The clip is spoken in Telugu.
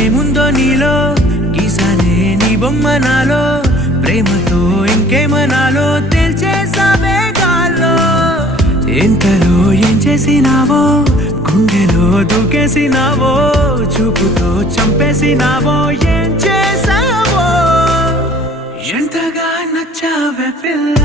ఏముందో నీలో గీసానే నీ బొమ్మ నాలో ప్రేమతో ఇంకేమనాలో తెలిచేసావే గాల్లో ఎంతలో ఏం చేసినావో గుండెలో దూకేసినావో చూపుతో చంపేసినావో ఏం చేసావో ఎంతగా నచ్చావే పిల్ల